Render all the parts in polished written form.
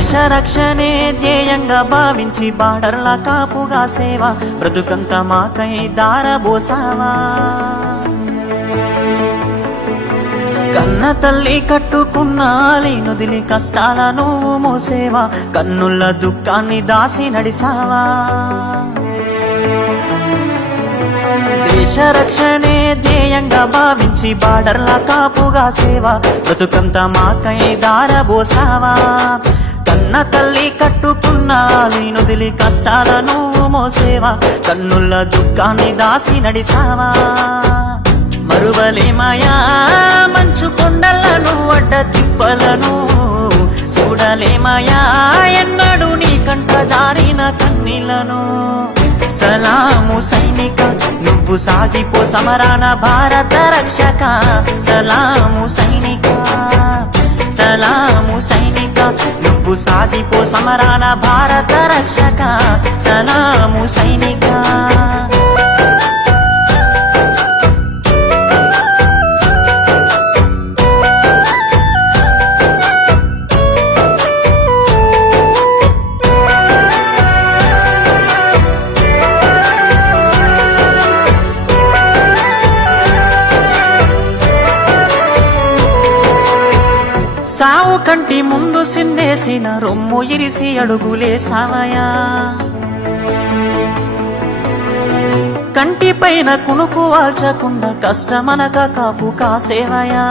దేశ రక్షణే ధ్యేయంగా భావించి బార్డర్ల కాపుగా సేవ బ్రతుకంత మాకై దారబోసావా. కన్న తల్లి కట్టుకున్న నొదిలి కష్టాల నువ్వు మోసేవా, కన్నుల దుఃఖాన్ని దాసి నడిసావా. దేశ రక్షణే ధ్యేయంగా భావించి బార్డర్ల కాపుగా సేవ బ్రతుకంత మాకై దారబోసావా. కన్న తల్లి కట్టుకున్న నొదిలి కష్టాల నువ్వు మోసేవా, కన్నుల దుఃఖాన్ని దాసి నడిసావా. మరువలేమయా మంచు కొండలను అడ్డ తిప్పలను, చూడలేమయా ఎన్నడు నీ కంట జారిన కన్నీళ్లను. సలాము సైనిక నువ్వు సాగిపో సమరాన భారత రక్షక. సలాము సైనిక, సలాము సైనిక నువ్వు సాగిపో సమరాన భారత రక్షక. సలాము సైనిక. సావు కంటి ముందు సిందేసిన రొమ్ము ఇరిసి అడుగులేసావయా. కంటి పైన కునుకు వాల్చకుండా కష్టమనక కాపు కాసేవయా.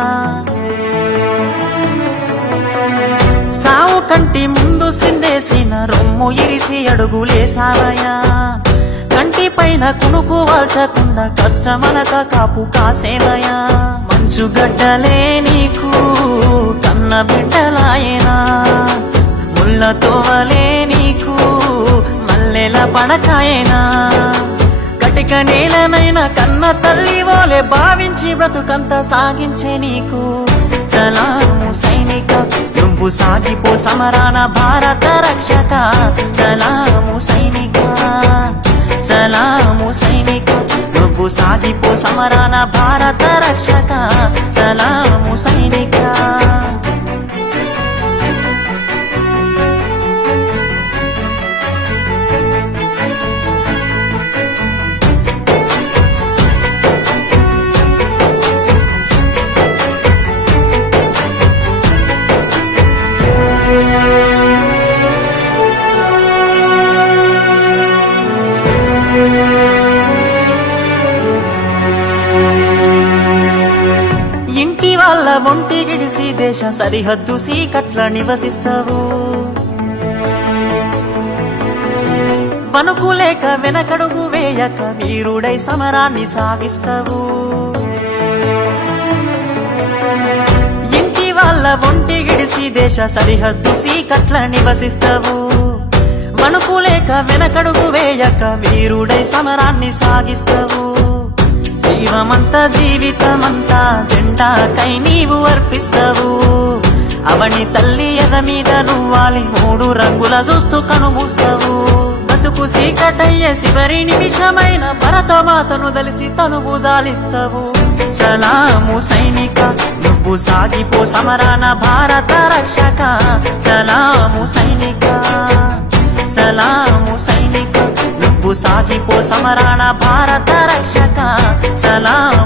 సావు కంటి ముందు సిందేసిన రొమ్ము ఇరిసి అడుగులేసావయా. కంటి పైన కునుకు వాల్చకుండా కష్టమనక కాపు కాసేవయా. మంచు గడ్డలే నీకు కన్న బిడ్డలాయనా, ముళ్ళ తోవలే నీకు మల్లెల పడకాయనా. కటిక నేలనైనా కన్న తల్లి ఓలే భావించి బ్రతుకంత సాగించే నీకు. సలాము సైనిక నువ్వు సాగిపో సమరాన భారత రక్షక. సలాము సైనిక, సలాము సైనిక నువ్వు సాగిపో సమరాన భారత రక్షక. సలాము సైనిక. ఇంటి వాళ్ళ ఒంటి గిడిసి దేశ సరిహద్దు సీకట్ల నివసిస్తావు. వణుకులేక వెనకడుగు వేయక వీరుడై సమరాన్ని సాగిస్తావు. ఇంటి వాళ్ళ ఒంటి గిడిసి దేశ సరిహద్దు సీకట్ల నివసిస్తావు. వణుకులేక వెనకడుగు వేయక వీరుడై సమరాన్ని సాగిస్తావు. జీవమంతా జీవితమంతా జెండాకై నీవు అర్పిస్తావు. అవని తల్లి ఎద మీద నువ్వాలి మూడు రంగుల చూస్తూ కనుమూస్తావు. బతుకు సీకటయ్యే చివరి నిమిషమైన భరతమాతను దలిసి తనువు జాలిస్తావు. సలాము సైనిక నువ్వు సాగిపో సమరాన భారత రక్షక. సలాము సైనిక, సలాము సైనిక నువ్వు సాగిపో సమరాన భారత రక్షక. సలాము.